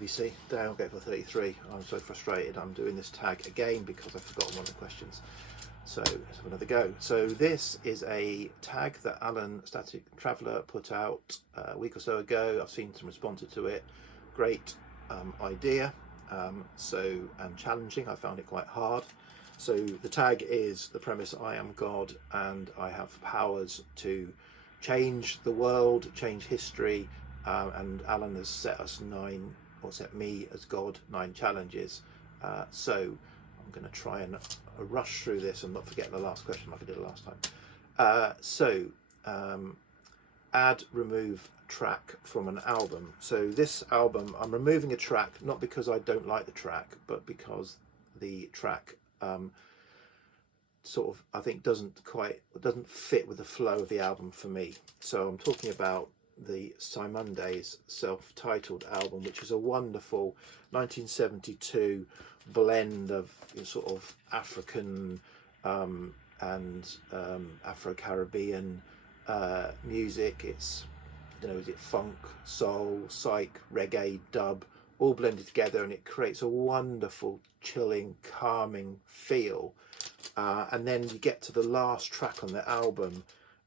You see, down go for 33. I'm so frustrated. I'm doing this tag again because I've forgotten one of the questions. So let's have another go. So this is a tag that Alan Static Traveller put out a week or so ago. I've seen some responses to it. Great idea. And challenging. I found it quite hard. So the tag is the premise: I am God and I have powers to change the world, change history. And Alan has set us set me as God 9 challenges. So I'm going to try and rush through this and not forget the last question like I did last time. Add, remove track from an album. So this album, I'm removing a track not because I don't like the track, but because the track sort of, I think, doesn't fit with the flow of the album for me. So I'm talking about the Simondes self-titled album, which is a wonderful 1972 blend of sort of African and Afro-Caribbean music. It's, is it funk, soul, psych, reggae, dub, all blended together, and it creates a wonderful, chilling, calming feel. And then you get to the last track on the album,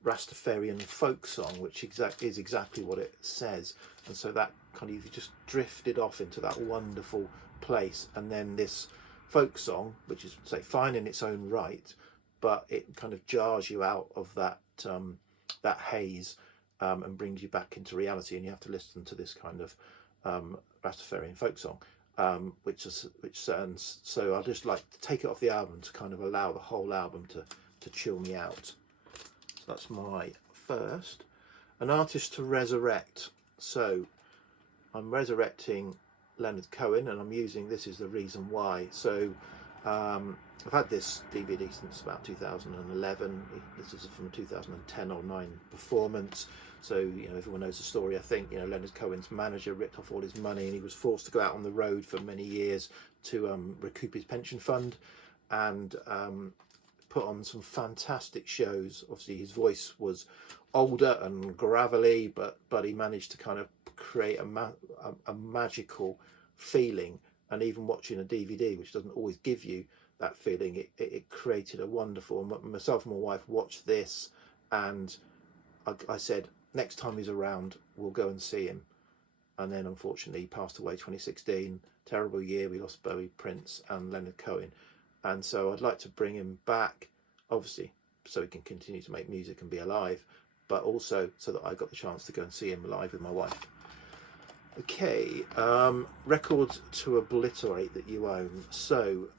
Rastafarian folk song, which is exactly what it says. And so that kind of just drifted off into that wonderful place. And then this folk song, which is, say, fine in its own right, but it kind of jars you out of that that haze and brings you back into reality. And you have to listen to this kind of Rastafarian folk song, which sounds. So I just like to take it off the album to kind of allow the whole album to chill me out. That's my first. An artist to resurrect. So I'm resurrecting Leonard Cohen, and I'm using This Is the Reason Why. So I've had this DVD since about 2011. This is from 2010 or 9 performance. So everyone knows the story. I think Leonard Cohen's manager ripped off all his money, and he was forced to go out on the road for many years to recoup his pension fund, and put on some fantastic shows. Obviously his voice was older and gravelly, but he managed to kind of create a magical feeling. And even watching a DVD, which doesn't always give you that feeling, it created a wonderful. Myself and my wife watched this, and I said, next time he's around, we'll go and see him. And then unfortunately he passed away 2016. Terrible year. We lost Bowie, Prince and Leonard Cohen. And so I'd like to bring him back, obviously, so he can continue to make music and be alive, but also so that I got the chance to go and see him live with my wife. Okay, records to obliterate that you own. So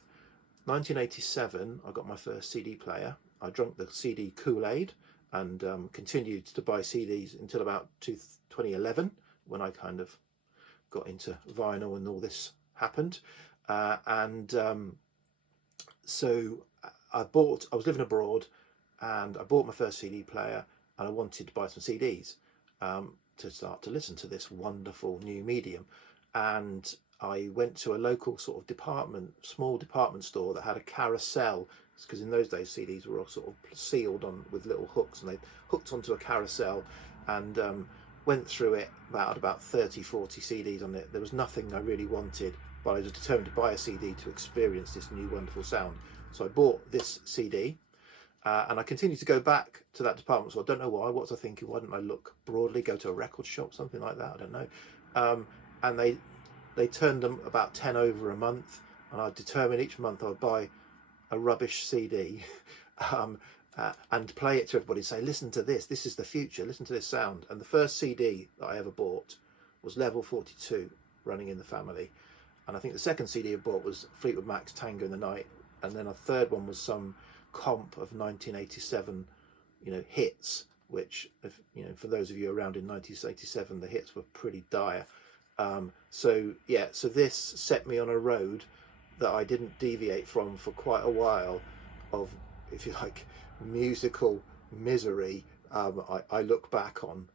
1987, I got my first CD player. I drank the CD Kool-Aid and continued to buy CDs until about 2011, when I kind of got into vinyl and all this happened. So I was living abroad, and I bought my first CD player, and I wanted to buy some CDs to start to listen to this wonderful new medium. And I went to a local sort of small department store that had a carousel, because in those days CDs were all sort of sealed on with little hooks, and they hooked onto a carousel, and went through it, about 30-40 CDs on it. There was nothing I really wanted, but I was determined to buy a CD to experience this new wonderful sound. So I bought this CD, and I continued to go back to that department. So I don't know why. What was I thinking? Why didn't I look broadly, go to a record shop, something like that? I don't know. And they turned them about 10 over a month, and I determined each month I would buy a rubbish CD and play it to everybody. Say, listen to this. This is the future. Listen to this sound. And the first CD that I ever bought was Level 42, Running in the Family. And I think the second CD I bought was Fleetwood Mac's Tango in the Night. And then a third one was some comp of 1987, hits, which, for those of you around in 1987, the hits were pretty dire. So this set me on a road that I didn't deviate from for quite a while of, if you like, musical misery. I look back on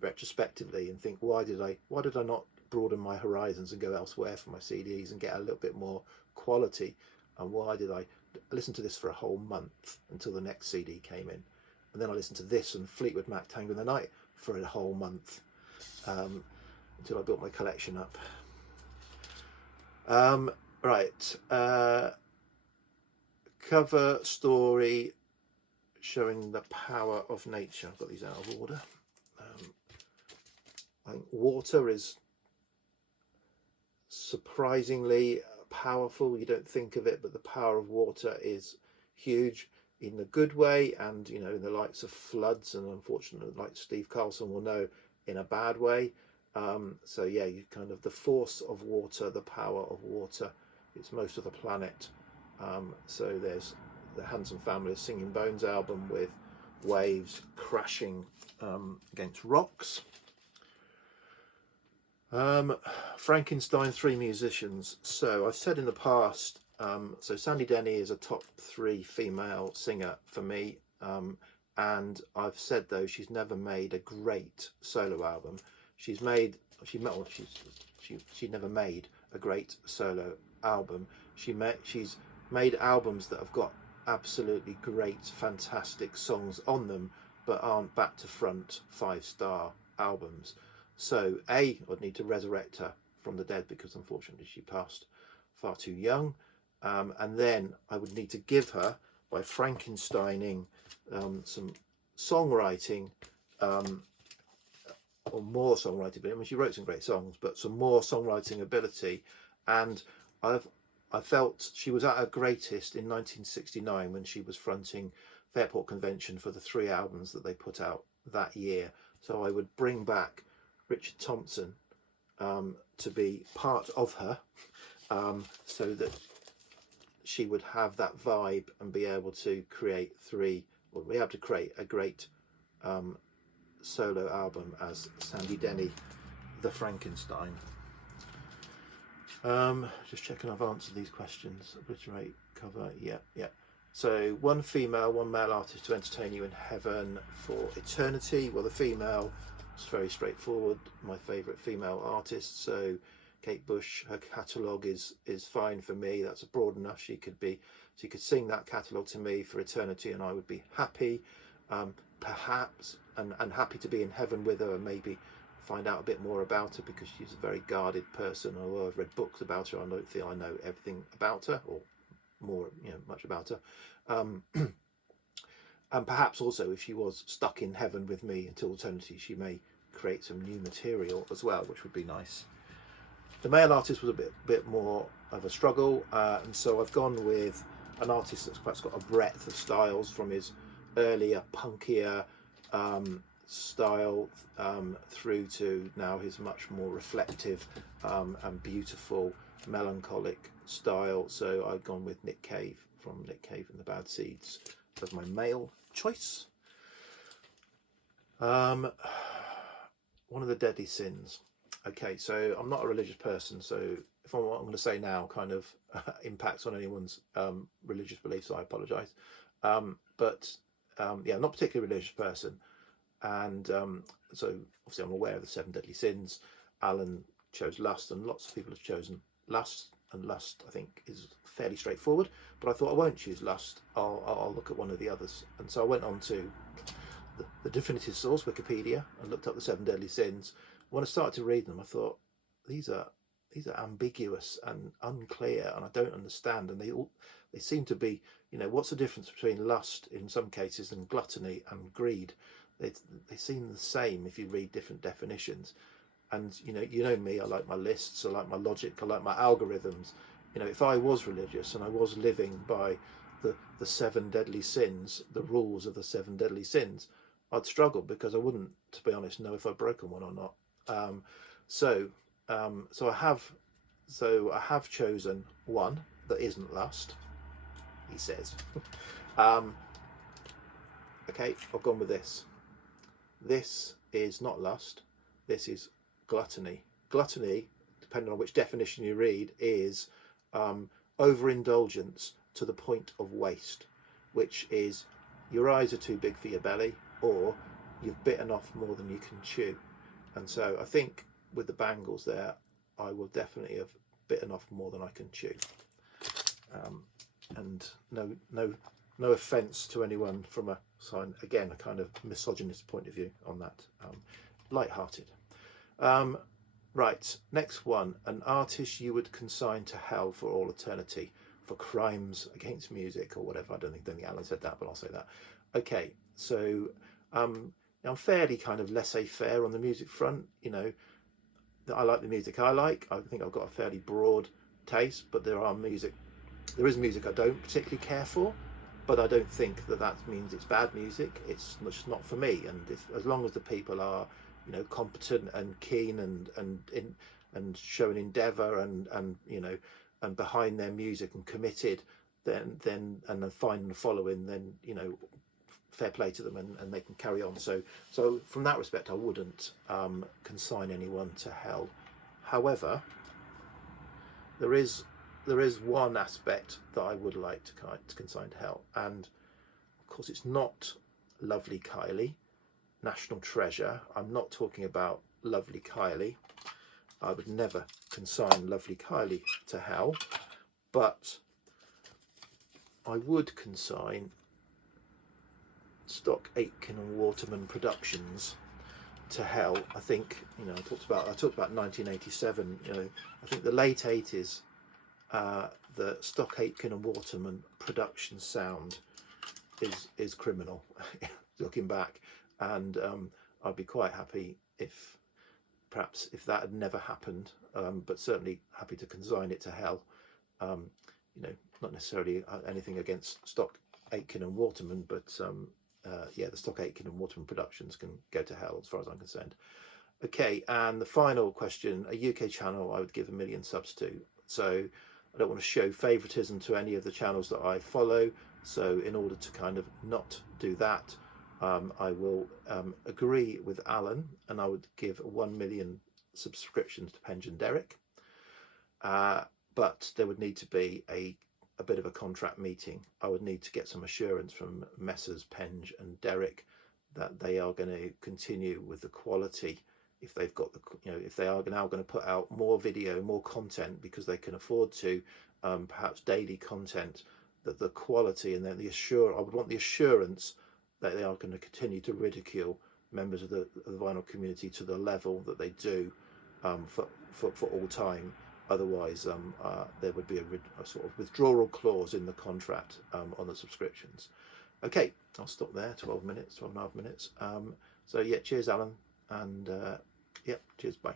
retrospectively and think, why did I not broaden my horizons and go elsewhere for my CDs and get a little bit more quality? And why did I listen to this for a whole month until the next CD came in? And then I listened to this and Fleetwood Mac Tango in the Night for a whole month until I built my collection up. Right. Cover story showing the power of nature. I've got these out of order. I think water is surprisingly powerful. You don't think of it, but the power of water is huge in the good way, and you know, in the likes of floods, and unfortunately, like Steve Carlson will know, in a bad way. So yeah, you kind of the force of water, the power of water. It's most of the planet. So there's the Handsome Family's Singing Bones album with waves crashing against rocks. Frankenstein, three musicians. So I've said in the past, so Sandy Denny is a top 3 female singer for me, and I've said though she's never made a great solo album. She never made a great solo album. She's made albums that have got absolutely great, fantastic songs on them, but aren't back to front 5-star albums. So I'd need to resurrect her from the dead, because unfortunately she passed far too young. And then I would need to give her, by Frankensteining some songwriting, or more songwriting. I mean, she wrote some great songs, but some more songwriting ability. And I felt she was at her greatest in 1969 when she was fronting Fairport Convention for the 3 albums that they put out that year. So I would bring back Richard Thompson to be part of her, so that she would have that vibe and be able to create a great solo album as Sandy Denny, the Frankenstein. Just checking I've answered these questions. Obliterate, cover, yeah. So 1 female, 1 male artist to entertain you in heaven for eternity. Well, the female, it's very straightforward. My favourite female artist, so Kate Bush. Her catalogue is fine for me. That's broad enough. She could sing that catalogue to me for eternity, and I would be happy. Perhaps, and happy to be in heaven with her, and maybe find out a bit more about her, because she's a very guarded person. Although I've read books about her, I don't feel I know everything about her, or more, much about her. And perhaps also, if she was stuck in heaven with me until eternity, she may create some new material as well, which would be nice. The male artist was a bit more of a struggle, and so I've gone with an artist that's perhaps got a breadth of styles, from his earlier punkier style through to now his much more reflective and beautiful melancholic style. So I've gone with Nick Cave from Nick Cave and the Bad Seeds as my male choice. One of the deadly sins. Okay, so I'm not a religious person, so if what I'm going to say now kind of impacts on anyone's religious beliefs, I apologise. But yeah, I'm not a particularly religious person, and so obviously I'm aware of the 7 deadly sins. Alan chose lust, and lots of people have chosen lust, and lust I think is fairly straightforward, but I thought I won't choose lust. I'll look at one of the others, and so I went on to the definitive source, Wikipedia, and looked up the 7 deadly sins. When I started to read them, I thought these are ambiguous and unclear, and I don't understand, and they seem to be, what's the difference between lust in some cases and gluttony and greed? They seem the same if you read different definitions. And you know me, I like my lists, I like my logic, I like my algorithms. If I was religious and I was living by the 7 deadly sins, the rules of the 7 deadly sins, I'd struggle, because I wouldn't, to be honest, know if I'd broken one or not. So I have chosen one that isn't lust, he says. Okay, I've gone with this. This is not lust. This is gluttony. Gluttony, depending on which definition you read, is overindulgence to the point of waste, which is your eyes are too big for your belly, or you've bitten off more than you can chew. And so I think with the bangles there, I will definitely have bitten off more than I can chew. And no offence to anyone from a kind of misogynist point of view on that. Light-hearted. Right, next one. An artist you would consign to hell for all eternity for crimes against music or whatever. I don't think Alan said that, but I'll say that. Okay, so I'm fairly kind of laissez-faire on the music front. You know, I like the music I like. I think I've got a fairly broad taste, but there is music I don't particularly care for. But I don't think that means it's bad music. It's just not for me. And as long as the people are, you know, competent and keen and showing endeavour and you know, and behind their music and committed, then and then finding a following, then, you know, fair play to them, and they can carry on. So from that respect, I wouldn't consign anyone to hell. However, there is one aspect that I would like to consign to hell, and of course it's not Lovely Kylie, national treasure. I'm not talking about Lovely Kylie. I would never consign Lovely Kylie to hell, but I would consign Stock Aitken and Waterman Productions to hell. I think, you know, I talked about 1987. You know, I think the late 80s, the Stock Aitken and Waterman production sound is criminal. Looking back, and I'd be quite happy if that had never happened, but certainly happy to consign it to hell. You know, not necessarily anything against Stock Aitken and Waterman, but yeah, the Stock Aitken and Waterman Productions can go to hell as far as I'm concerned. Okay, and the final question: a UK channel I would give 1 million subs to. So I don't want to show favouritism to any of the channels that I follow. So in order to kind of not do that, I will agree with Alan, and I would give 1 million subscriptions to Penge and Derek. But there would need to be a bit of a contract meeting. I would need to get some assurance from Messrs Penge and Derek that they are going to continue with the quality. If they've got the, you know, if they are now going to put out more video, more content because they can afford to, perhaps daily content, that the quality and then I would want the assurance that they are going to continue to ridicule members of the vinyl community to the level that they do for all time. Otherwise, there would be a sort of withdrawal clause in the contract on the subscriptions. Okay, I'll stop there. 12 and a half minutes. So yeah, cheers, Alan, and yeah, cheers, bye.